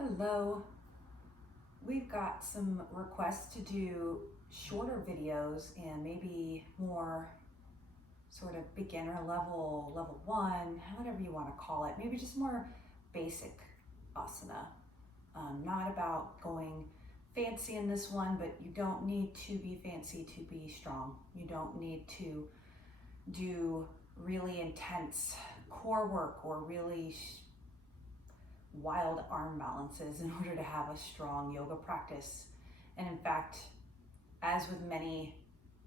Hello. We've got some requests to do shorter videos and maybe more sort of beginner level, level one, whatever you want to call it. Maybe just more basic asana. Not about going fancy in this one, but you don't need to be fancy to be strong. You don't need to do really intense core work or really wild arm balances in order to have a strong yoga practice. And in fact, as with many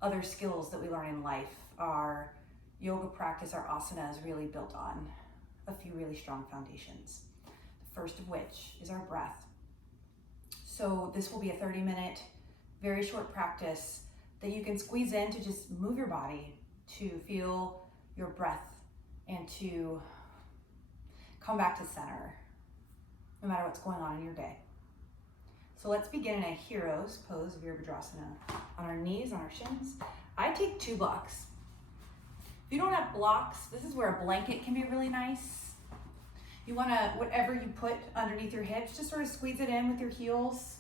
other skills that we learn in life, our yoga practice, our asana, is really built on a few really strong foundations. The first of which is our breath. So this will be a 30-minute, very short practice that you can squeeze in to just move your body, to feel your breath, and to come back to center, no matter what's going on in your day. So let's begin in a hero's pose of Virabhadrasana. On our knees, on our shins. I take 2 blocks. If you don't have blocks, this is where a blanket can be really nice. You wanna, whatever you put underneath your hips, just sort of squeeze it in with your heels,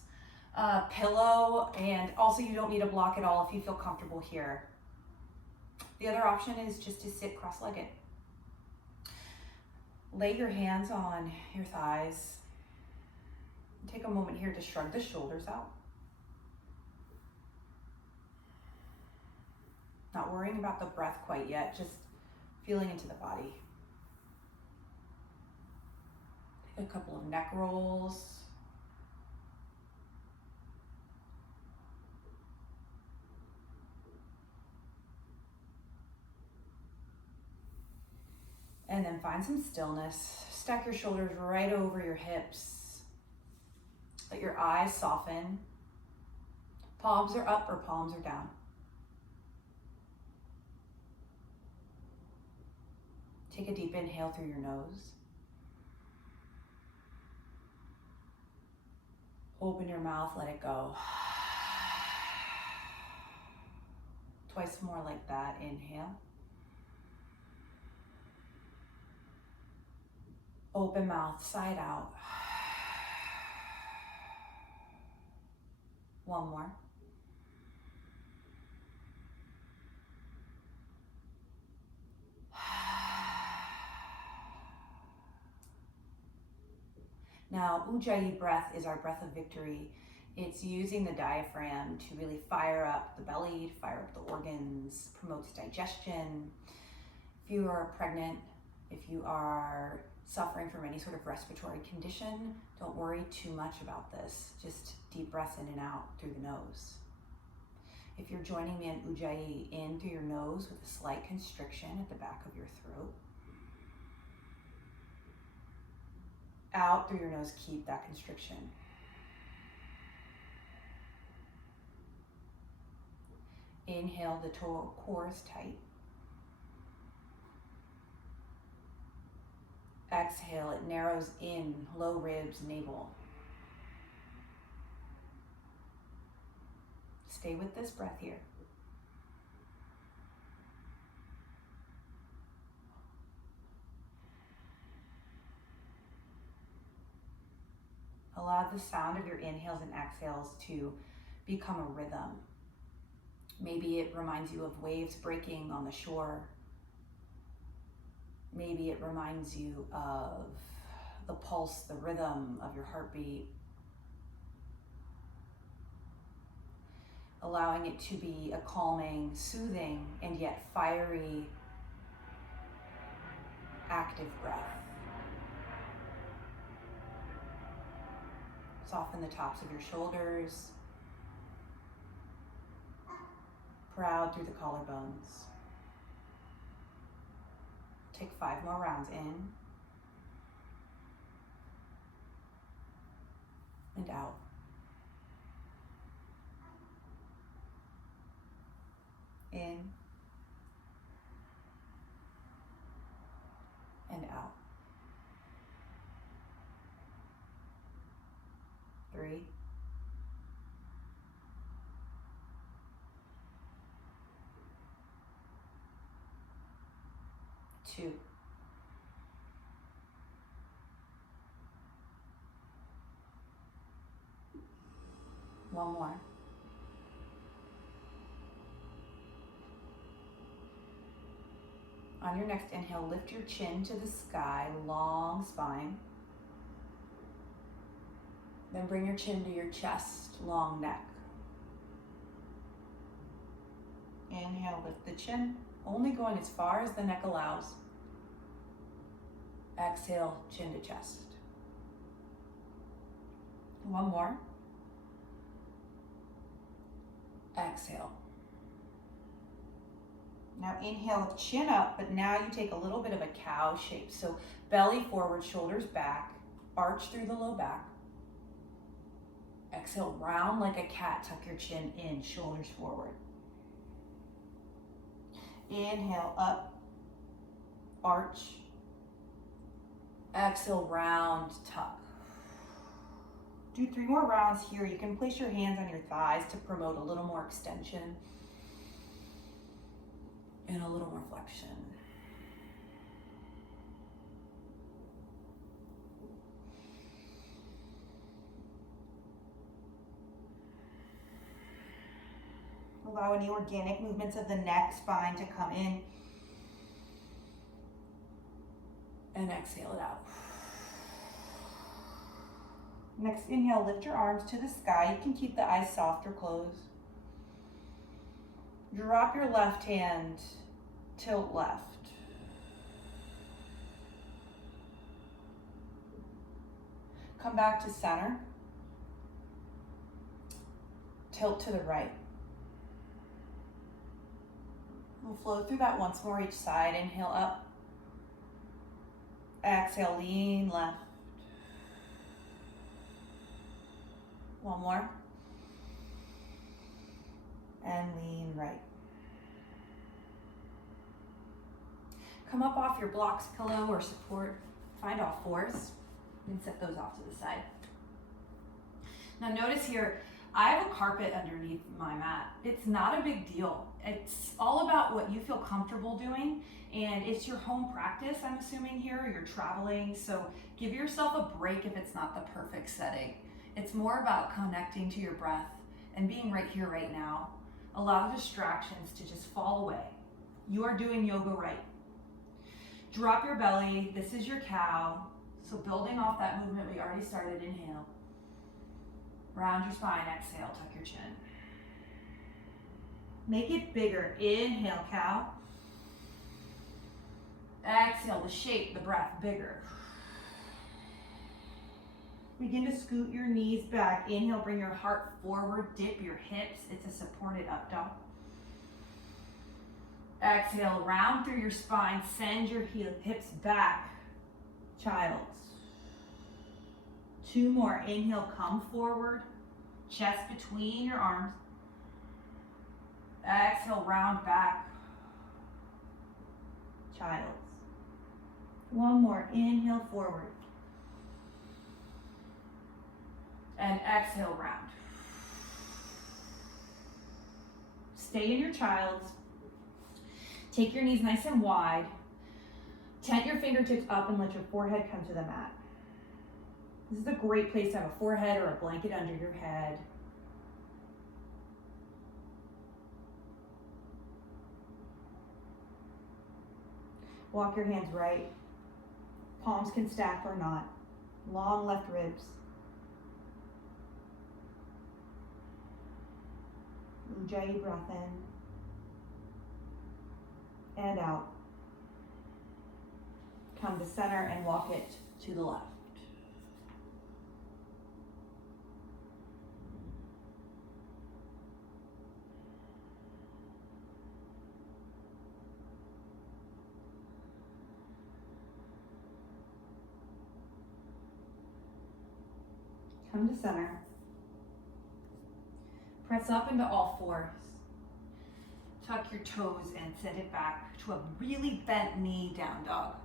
pillow, and also you don't need a block at all if you feel comfortable here. The other option is just to sit cross-legged. Lay your hands on your thighs. Take a moment here to shrug the shoulders out. Not worrying about the breath quite yet, just feeling into the body. Take a couple of neck rolls. And then find some stillness. Stack your shoulders right over your hips. Let your eyes soften. Palms are up or palms are down. Take a deep inhale through your nose. Open your mouth, let it go. Twice more like that. Inhale. Open mouth, side out. One more. Now, Ujjayi breath is our breath of victory. It's using the diaphragm to really fire up the belly, to fire up the organs, promotes digestion. If you are pregnant, if you are suffering from any sort of respiratory condition, don't worry too much about this. Just deep breaths in and out through the nose. If you're joining me in Ujjayi, in through your nose with a slight constriction at the back of your throat. Out through your nose, keep that constriction. Inhale, the core is tight. Exhale, it narrows in, low ribs, navel. Stay with this breath here. Allow the sound of your inhales and exhales to become a rhythm. Maybe it reminds you of waves breaking on the shore. Maybe it reminds you of the pulse, the rhythm of your heartbeat. Allowing it to be a calming, soothing, and yet fiery, active breath. Soften the tops of your shoulders. Proud through the collarbones. Take 5 more rounds in and out. In and out. 3, 2, One more. On your next inhale, lift your chin to the sky, long spine. Then bring your chin to your chest, long neck. Inhale, lift the chin, only going as far as the neck allows. Exhale, chin to chest. One more. Exhale. Now inhale, chin up, but now you take a little bit of a cow shape. So belly forward, shoulders back, arch through the low back. Exhale, round like a cat, tuck your chin in, shoulders forward. Inhale, up, arch. Exhale, round, tuck. Do 3 more rounds here. You can place your hands on your thighs to promote a little more extension and a little more flexion. Allow any organic movements of the neck, spine to come in. And exhale it out. Next inhale, lift your arms to the sky. You can keep the eyes soft or closed. Drop your left hand, tilt left. Come back to center. Tilt to the right. We'll flow through that once more each side. Inhale up. Exhale, lean left. One more. And lean right. Come up off your blocks, pillow, or support. Find all fours and set those off to the side. Now notice here, I have a carpet underneath my mat. It's not a big deal. It's all about what you feel comfortable doing, and it's your home practice, I'm assuming here, you're traveling, so give yourself a break if it's not the perfect setting. It's more about connecting to your breath and being right here, right now. Allow the distractions to just fall away. You are doing yoga right. Drop your belly. This is your cow. So building off that movement we already started, inhale. Round your spine, exhale, tuck your chin. Make it bigger. Inhale, cow. Exhale, the shape, the breath, bigger. Begin to scoot your knees back. Inhale, bring your heart forward, dip your hips. It's a supported up dog. Exhale, round through your spine, send your hips back. Child's. 2 more. Inhale, come forward, chest between your arms. Exhale, round back. Child's. 1 more. Inhale, forward. And exhale, round. Stay in your child's. Take your knees nice and wide. Tent your fingertips up and let your forehead come to the mat. This is a great place to have a forehead or a blanket under your head. Walk your hands right. Palms can stack or not. Long left ribs. Ujjayi breath in and out. Come to center and walk it to the left. Come to center. Press up into all fours. Tuck your toes and send it back to a really bent knee, down dog.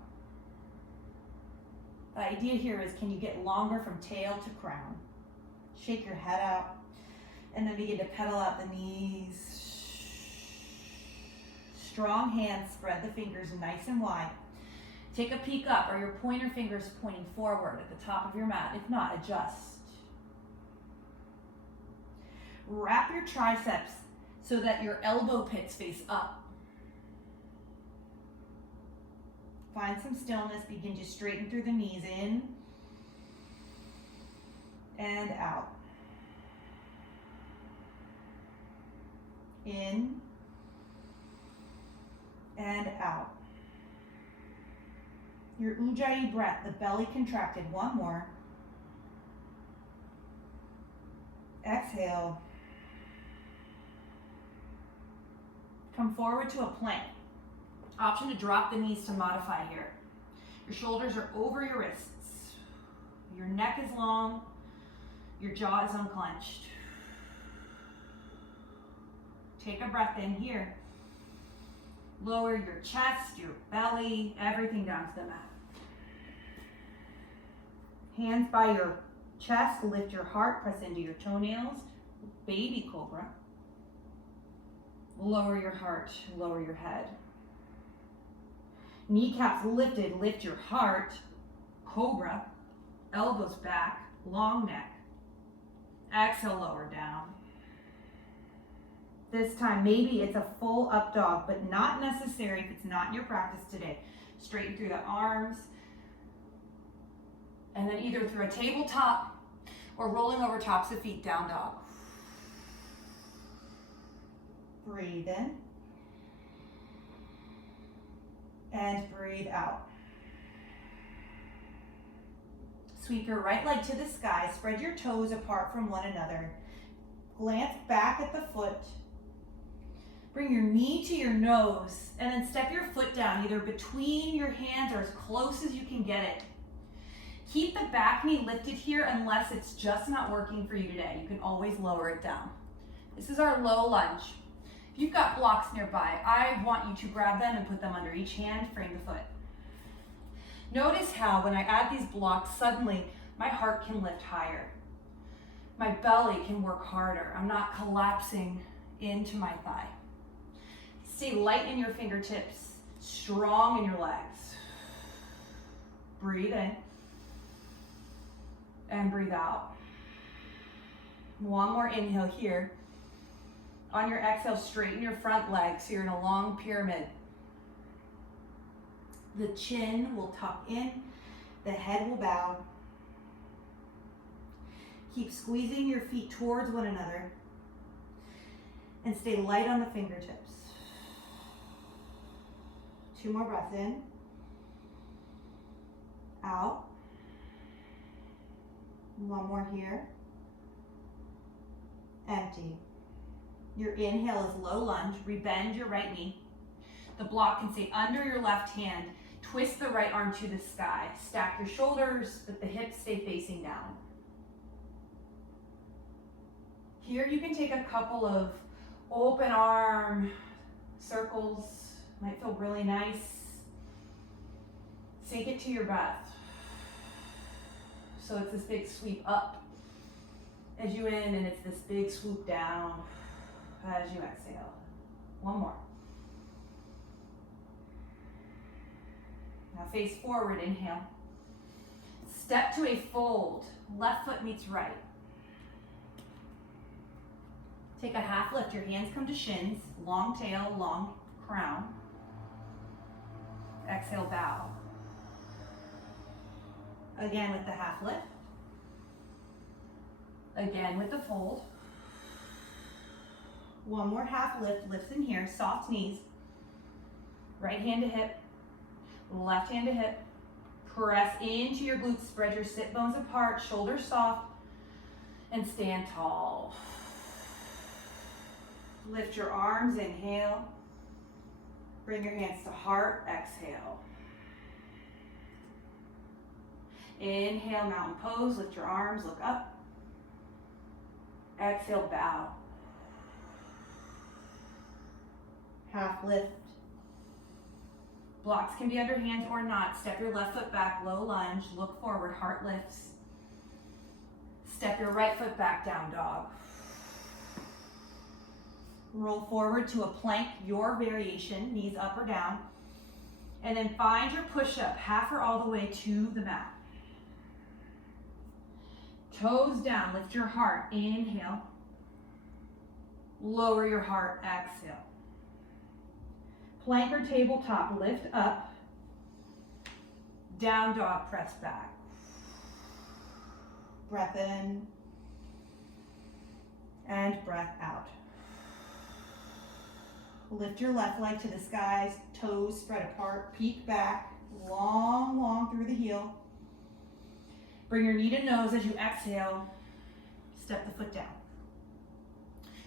The idea here is, can you get longer from tail to crown? Shake your head out and then begin to pedal out the knees. Strong hands, spread the fingers nice and wide. Take a peek up. Are your pointer fingers pointing forward at the top of your mat? If not, adjust. Wrap your triceps so that your elbow pits face up. Find some stillness. Begin to straighten through the knees. In and out. In and out. Your Ujjayi breath, the belly contracted. One more. Exhale. Come forward to a plank. Option to drop the knees to modify here. Your shoulders are over your wrists. Your neck is long. Your jaw is unclenched. Take a breath in here. Lower your chest, your belly, everything down to the mat. Hands by your chest, lift your heart, press into your toenails. Baby cobra. Lower your heart, lower your head. Kneecaps lifted, lift your heart. Cobra, elbows back, long neck. Exhale, lower down. This time, maybe it's a full up dog, but not necessary if it's not in your practice today. Straighten through the arms. And then either through a tabletop or rolling over tops of feet, down dog. Breathe in. And breathe out. Sweep your right leg to the sky. Spread your toes apart from one another. Glance back at the foot. Bring your knee to your nose and then step your foot down either between your hands or as close as you can get it. Keep the back knee lifted here unless it's just not working for you today. You can always lower it down. This is our low lunge. If you've got blocks nearby, I want you to grab them and put them under each hand, frame the foot. Notice how when I add these blocks, suddenly my heart can lift higher. My belly can work harder. I'm not collapsing into my thigh. Stay light in your fingertips, strong in your legs. Breathe in and breathe out. One more inhale here. On your exhale, straighten your front leg so you're in a long pyramid. The chin will tuck in, the head will bow. Keep squeezing your feet towards one another and stay light on the fingertips. 2 more breaths in, out. 1 more here, empty. Your inhale is low lunge, rebend your right knee. The block can stay under your left hand. Twist the right arm to the sky. Stack your shoulders, but the hips stay facing down. Here you can take a couple of open arm circles. Might feel really nice. Sink it to your breath. So it's this big sweep up as you in, and it's this big swoop down as you exhale. 1 more. Now face forward, inhale. Step to a fold. Left foot meets right. Take a half lift. Your hands come to shins. Long tail, long crown. Exhale, bow. Again with the half lift. Again with the fold. 1 more half lift, lifts in here, soft knees. Right hand to hip, left hand to hip. Press into your glutes, spread your sit bones apart, shoulders soft, and stand tall. Lift your arms, inhale. Bring your hands to heart, exhale. Inhale, mountain pose, lift your arms, look up. Exhale, bow. Half lift. Blocks can be under hands or not. Step your left foot back, low lunge, look forward, heart lifts. Step your right foot back, down dog. Roll forward to a plank, your variation, knees up or down. And then find your push-up, half or all the way to the mat. Toes down, lift your heart, inhale. Lower your heart, exhale. Plank or tabletop, lift up. Down dog, press back. Breath in. And breath out. Lift your left leg to the skies, toes spread apart, peek back, long, long through the heel. Bring your knee to nose as you exhale. Step the foot down.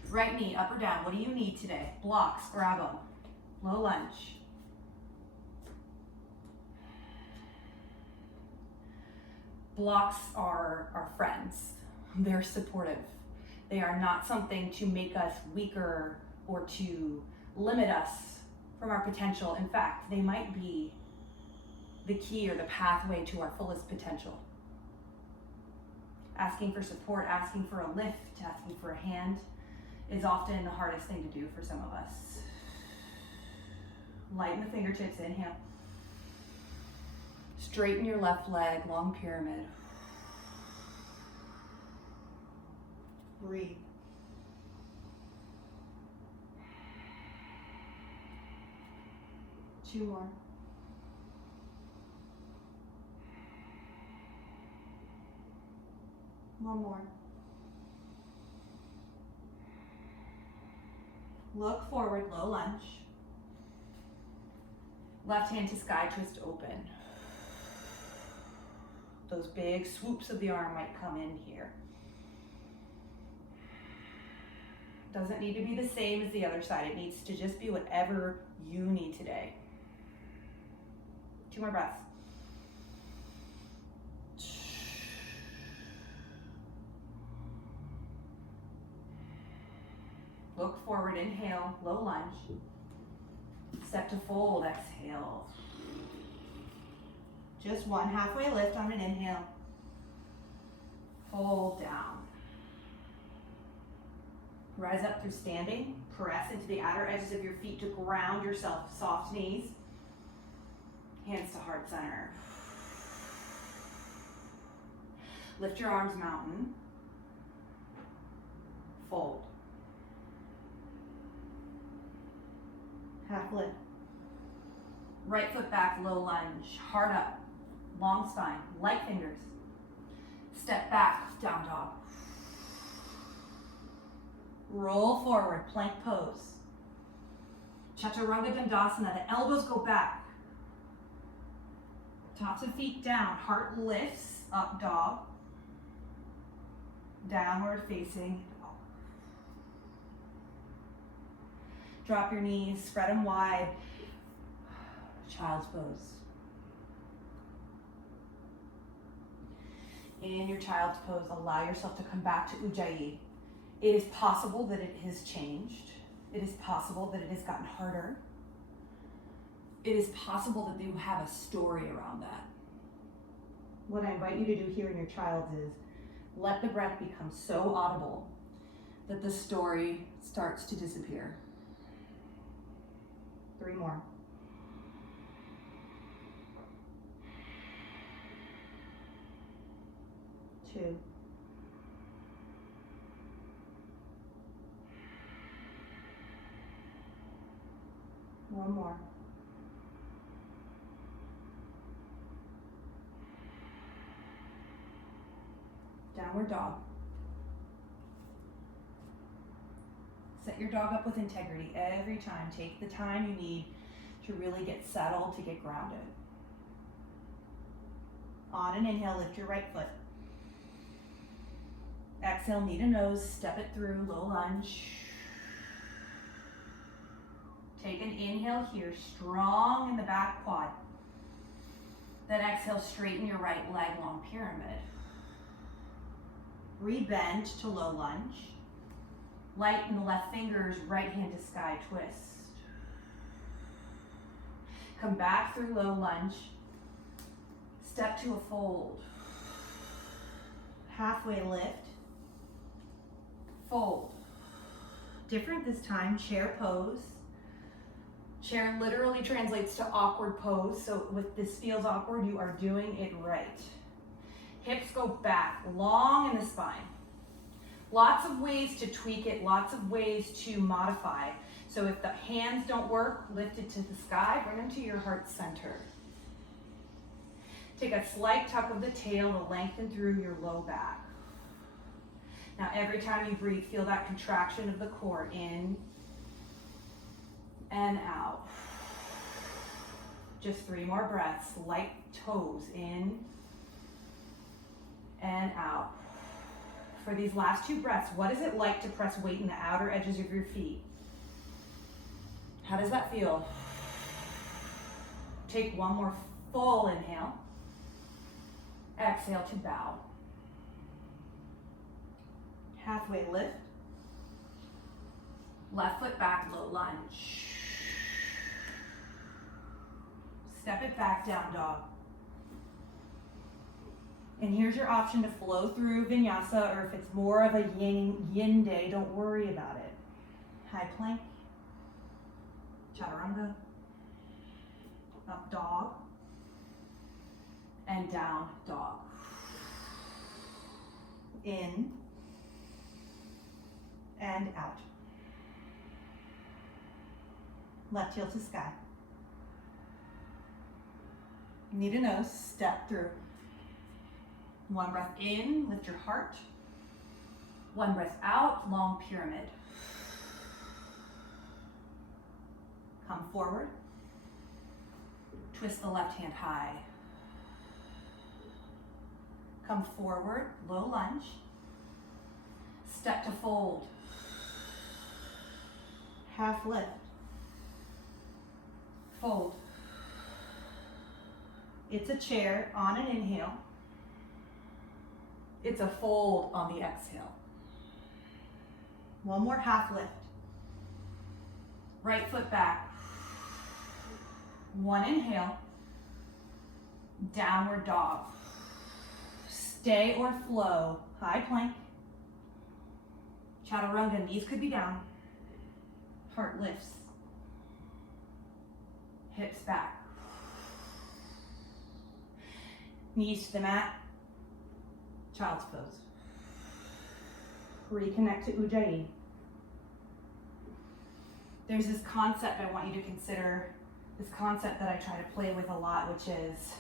Right knee up or down. What do you need today? Blocks, grab them. Low lunge. Blocks are our friends. They're supportive. They are not something to make us weaker or to limit us from our potential. In fact, they might be the key or the pathway to our fullest potential. Asking for support, asking for a lift, asking for a hand is often the hardest thing to do for some of us. Lighten the fingertips, inhale. Straighten your left leg, long pyramid. Breathe. Two more. One more. Look forward, low lunge. Left hand to sky twist open. Those big swoops of the arm might come in here. Doesn't need to be the same as the other side. It needs to just be whatever you need today. Two more breaths. Look forward, inhale, low lunge. Step to fold, exhale. Just one halfway lift on an inhale. Fold down. Rise up through standing. Press into the outer edges of your feet to ground yourself. Soft knees. Hands to heart center. Lift your arms, mountain. Fold. Half lift. Right foot back, low lunge. Heart up. Long spine. Light fingers. Step back, down dog. Roll forward, plank pose. Chaturanga Dandasana, the elbows go back. Tops of feet down, heart lifts, up dog. Downward facing dog. Drop your knees, spread them wide. Child's pose. In your child's pose, allow yourself to come back to Ujjayi. It is possible that it has changed. It is possible that it has gotten harder. It is possible that you have a story around that. What I invite you to do here in your child's is let the breath become so audible that the story starts to disappear. 3 more. Two. One more. Downward dog. Set your dog up with integrity every time. Take the time you need to really get settled, to get grounded. On an inhale, lift your right foot. Exhale, knee to nose, step it through, low lunge. Take an inhale here, strong in the back quad. Then exhale, straighten your right leg, long pyramid. Rebend to low lunge. Lighten the left fingers, right hand to sky twist. Come back through low lunge. Step to a fold. Halfway lift. Fold. Different this time, chair pose. Chair literally translates to awkward pose, so if this feels awkward, you are doing it right. Hips go back, long in the spine. Lots of ways to tweak it, lots of ways to modify. So if the hands don't work, lift it to the sky, bring them to your heart center. Take a slight tuck of the tail to lengthen through your low back. Now every time you breathe, feel that contraction of the core in and out. Just 3 more breaths, light toes in and out. For these last 2 breaths, what is it like to press weight in the outer edges of your feet? How does that feel? Take 1 more full inhale. Exhale to bow. Halfway lift. Left foot back, low lunge. Step it back, down dog. And here's your option to flow through vinyasa, or if it's more of a yin day, don't worry about it. High plank, chaturanga, up dog, and down dog. In and out. Left heel to sky. Knee to nose, step through. 1 breath in, lift your heart. 1 breath out, long pyramid. Come forward. Twist the left hand high. Come forward, low lunge. Step to fold. Half lift. Fold. It's a chair on an inhale. It's a fold on the exhale. 1 more half lift. Right foot back. 1 inhale. Downward dog. Stay or flow. High plank. Chaturanga, knees could be down. Heart lifts. Hips back. Knees to the mat. Child's pose. Reconnect to Ujjayi. There's this concept I want you to consider, this concept that I try to play with a lot, which is,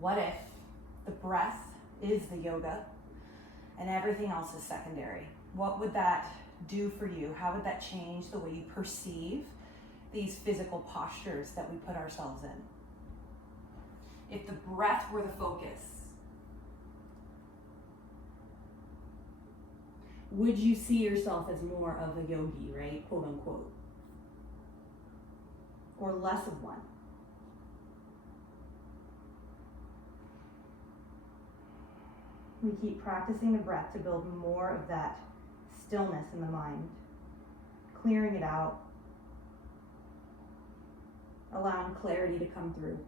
what if the breath is the yoga and everything else is secondary? What would that do for you? How would that change the way you perceive these physical postures that we put ourselves in? If the breath were the focus, would you see yourself as more of a yogi, right? Quote unquote. Or less of one? We keep practicing the breath to build more of that stillness in the mind, clearing it out, allowing clarity to come through.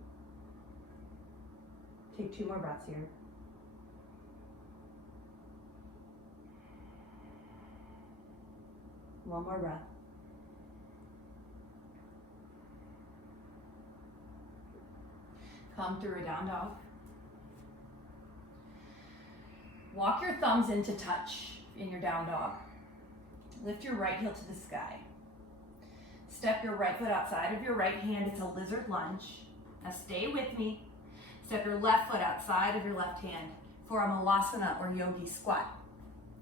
Take 2 more breaths here. One more breath. Come through a down dog. Walk your thumbs into touch in your down dog. Lift your right heel to the sky. Step your right foot outside of your right hand. It's a lizard lunge. Now stay with me. Step your left foot outside of your left hand for a malasana or yogi squat.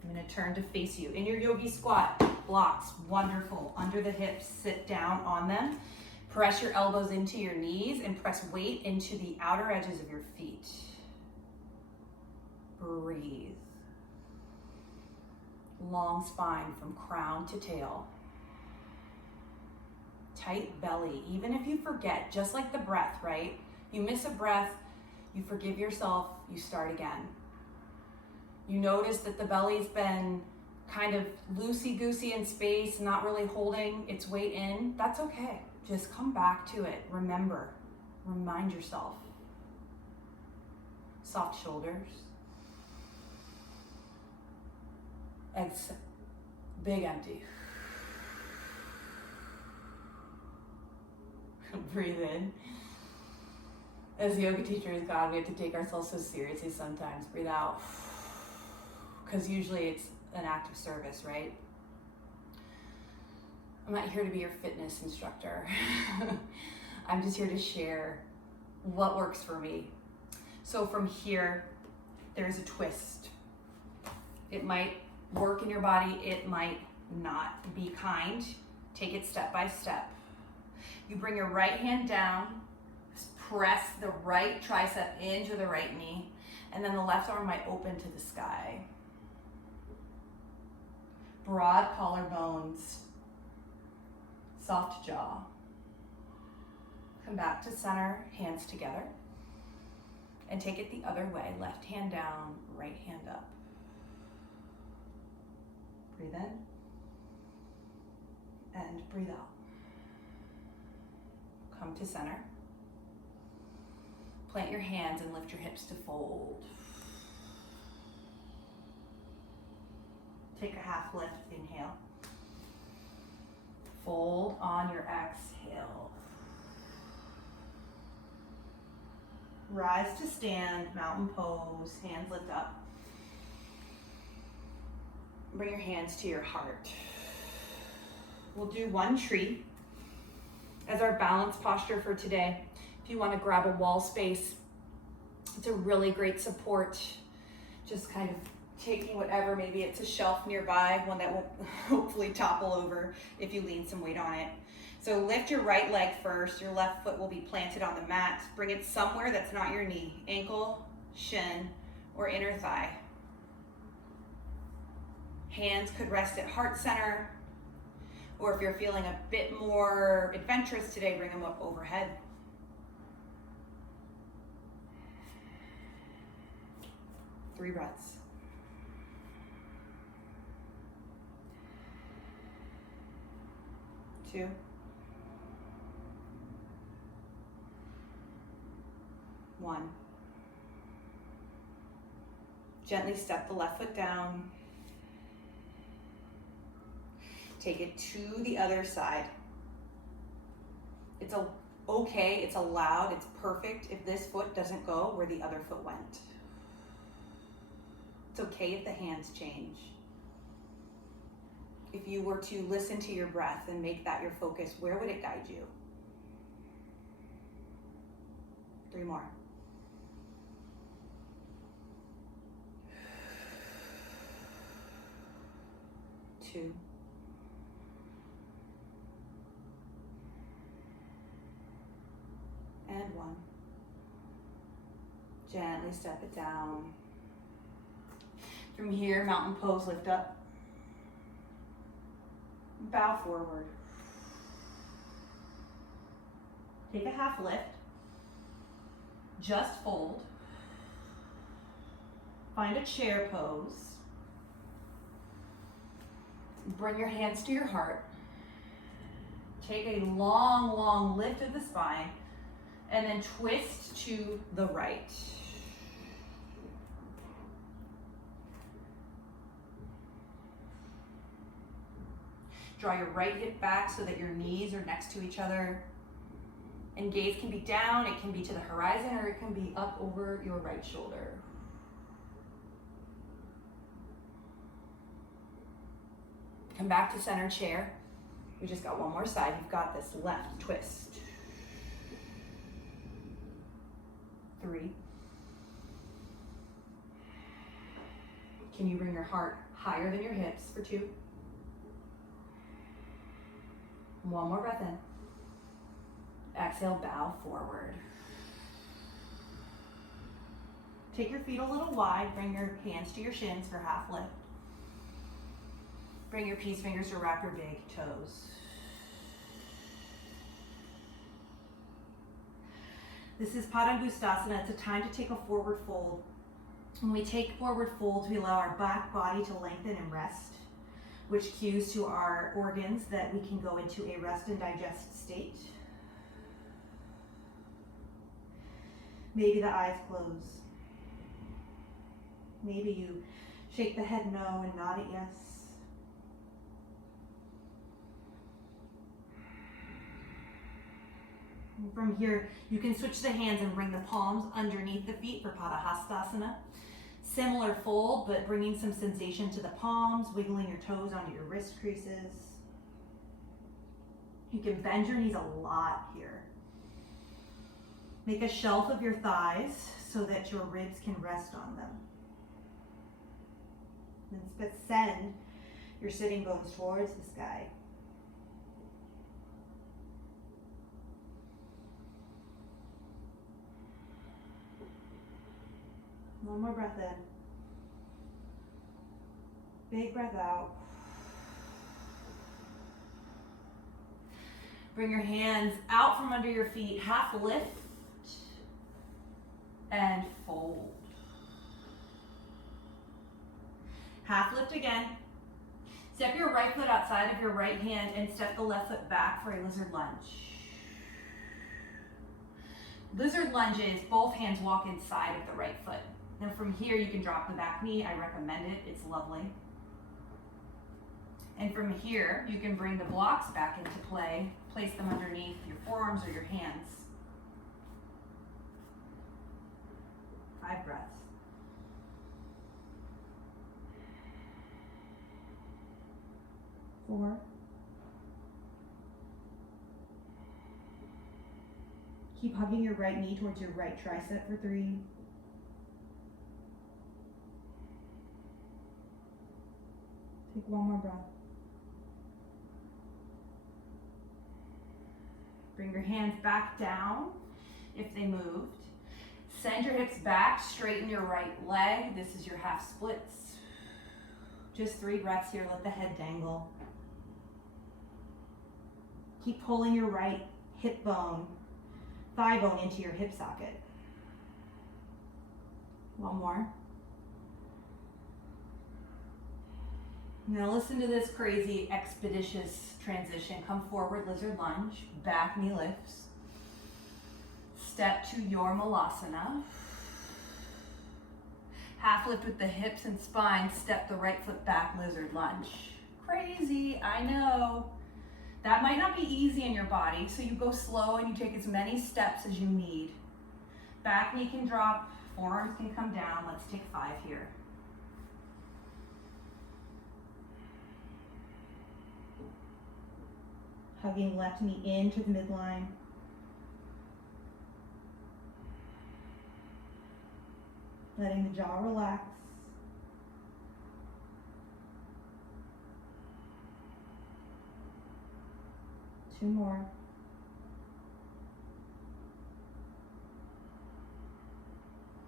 I'm going to turn to face you. In your yogi squat, blocks, wonderful. Under the hips, sit down on them. Press your elbows into your knees and press weight into the outer edges of your feet. Breathe. Long spine from crown to tail. Tight belly, even if you forget, just like the breath, right? You miss a breath, you forgive yourself, you start again. You notice that the belly's been kind of loosey-goosey in space, not really holding its weight in. That's okay. Just come back to it. Remember, remind yourself. Soft shoulders. Exhale. Big empty. Breathe in. As yoga teachers, God, we have to take ourselves so seriously sometimes. Breathe out. because usually it's an act of service, right? I'm not here to be your fitness instructor. I'm just here to share what works for me. So from here, there's a twist. It might work in your body, it might not. Be kind, take it step by step. You bring your right hand down, press the right tricep into the right knee, and then the left arm might open to the sky. Broad collarbones, soft jaw. Come back to center, hands together. And take it the other way, left hand down, right hand up. Breathe in and breathe out. Come to center. Plant your hands and lift your hips to fold. Take a half lift, inhale. Fold on your exhale. Rise to stand, mountain pose, hands lift up. Bring your hands to your heart. We'll do one tree as our balance posture for today. If you want to grab a wall space, it's a really great support. Just kind of taking whatever, maybe it's a shelf nearby, one that will hopefully topple over if you lean some weight on it. So lift your right leg first, your left foot will be planted on the mat. Bring it somewhere that's not your knee, ankle, shin, or inner thigh. Hands could rest at heart center, or if you're feeling a bit more adventurous today, bring them up overhead. Three breaths. Two. One. Gently step the left foot down. Take it to the other side. It's okay, it's allowed, it's perfect if this foot doesn't go where the other foot went. It's okay if the hands change. If you were to listen to your breath and make that your focus, where would it guide you? Three more. Two. And one. Gently step it down. From here, mountain pose, lift up. Bow forward. Take a half lift. Just fold. Find a chair pose. Bring your hands to your heart. Take a long, long lift of the spine and then twist to the right. Draw your right hip back so that your knees are next to each other. And gaze can be down, it can be to the horizon, or it can be up over your right shoulder. Come back to center chair. We just got one more side. You've got this. Left twist. Three. Can you bring your heart higher than your hips for two? One more breath in. Exhale, bow forward. Take your feet a little wide. Bring your hands to your shins for half lift. Bring your peace fingers to wrap your big toes. This is Padangusthasana. It's a time to take a forward fold. When we take forward folds, we allow our back body to lengthen and rest, which cues to our organs that we can go into a rest and digest state. Maybe the eyes close. Maybe you shake the head no and nod it yes. And from here, you can switch the hands and bring the palms underneath the feet for Padahastasana. Similar fold, but bringing some sensation to the palms, wiggling your toes onto your wrist creases. You can bend your knees a lot here. Make a shelf of your thighs so that your ribs can rest on them. Then send your sitting bones towards the sky. One more breath in. Big breath out. Bring your hands out from under your feet, half lift and fold. Half lift again. Step your right foot outside of your right hand and step the left foot back for a lizard lunge. Lizard lunges, both hands walk inside of the right foot. Now from here you can drop the back knee. I recommend it, it's lovely. And from here you can bring the blocks back into play. Place them underneath your forearms or your hands. 5 breaths. Four. Keep hugging your right knee towards your right tricep for 3. Take one more breath. Bring your hands back down if they moved. Send your hips back, straighten your right leg. This is your half splits. Just 3 breaths here, let the head dangle. Keep pulling your right hip bone, thigh bone into your hip socket. One more. Now listen to this crazy, expeditious transition. Come forward, lizard lunge, back knee lifts. Step to your malasana. Half lift with the hips and spine, step the right foot back, lizard lunge. Crazy, I know. That might not be easy in your body, so you go slow and you take as many steps as you need. Back knee can drop, forearms can come down. Let's take 5 here. Hugging left knee into the midline. Letting the jaw relax. Two more.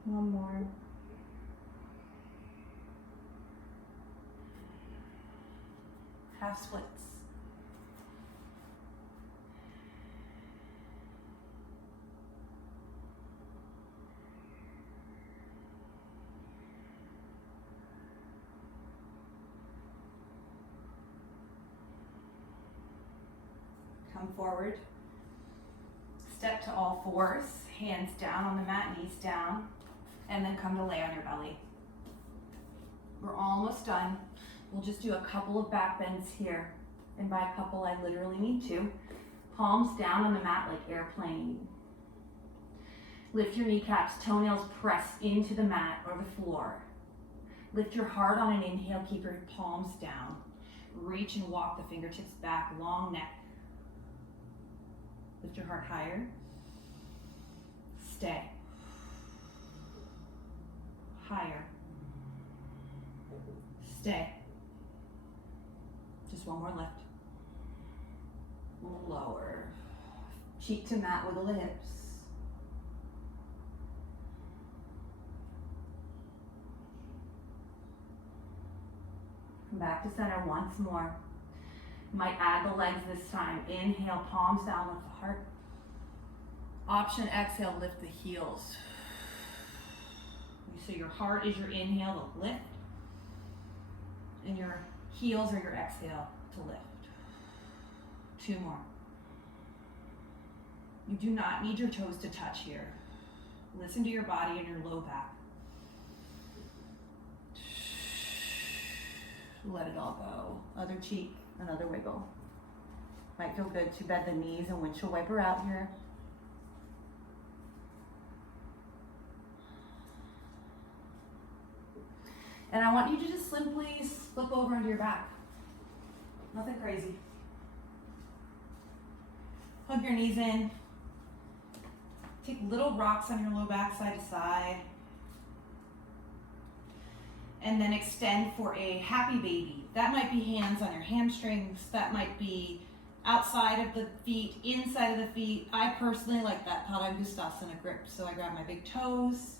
One more. Half splits. Come forward, step to all fours, hands down on the mat, knees down, and then come to lay on your belly. We're almost done. We'll just do a couple of back bends here. And by a couple, I literally mean 2. Palms down on the mat like airplane. Lift your kneecaps, toenails press into the mat or the floor. Lift your heart on an inhale, keep your palms down. Reach and walk the fingertips back, long neck. Lift your heart higher. Stay. Higher. Stay. Just one more lift. Lower. Cheek to mat, wiggle the hips. Come back to center once more. Might add the legs this time. Inhale, palms down, lift the heart. Option, exhale, lift the heels. So your heart is your inhale to lift, and your heels are your exhale to lift. 2 more. You do not need your toes to touch here. Listen to your body and your low back. Let it all go. Other cheek, another wiggle. Might feel good to bend the knees and windshield wiper out here. And I want you to just simply flip over onto your back. Nothing crazy. Hug your knees in. Take little rocks on your low back, side to side. And then extend for a happy baby. That might be hands on your hamstrings. That might be outside of the feet, inside of the feet. I personally like that Padangusthasana grip. So I grab my big toes,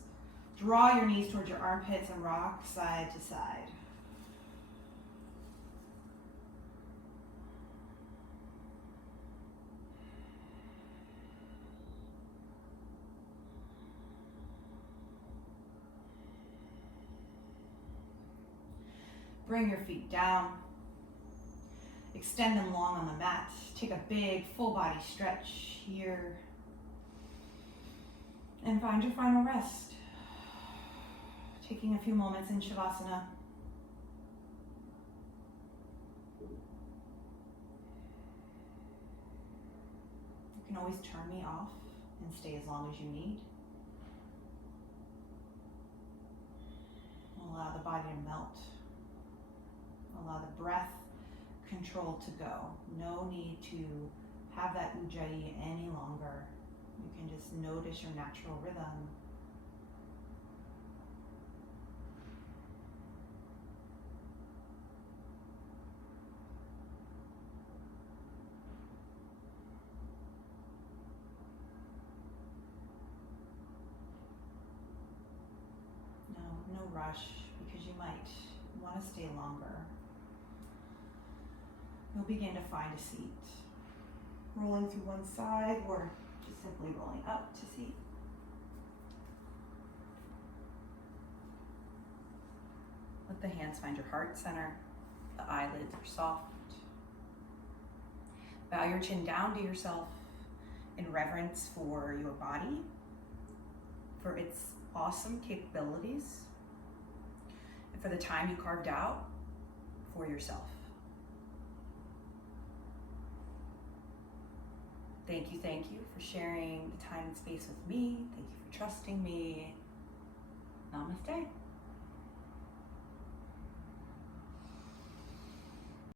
draw your knees towards your armpits and rock side to side. Bring your feet down. Extend them long on the mat. Take a big full body stretch here. And find your final rest. Taking a few moments in Shavasana. You can always turn me off and stay as long as you need. Allow the body to melt. Allow the breath control to go. No need to have that ujjayi any longer. You can just notice your natural rhythm. No rush, because you might want to stay longer. You'll begin to find a seat. Rolling to one side or just simply rolling up to seat. Let the hands find your heart center. The eyelids are soft. Bow your chin down to yourself in reverence for your body, for its awesome capabilities, and for the time you carved out for yourself. Thank you for sharing the time and space with me. Thank you for trusting me. Namaste.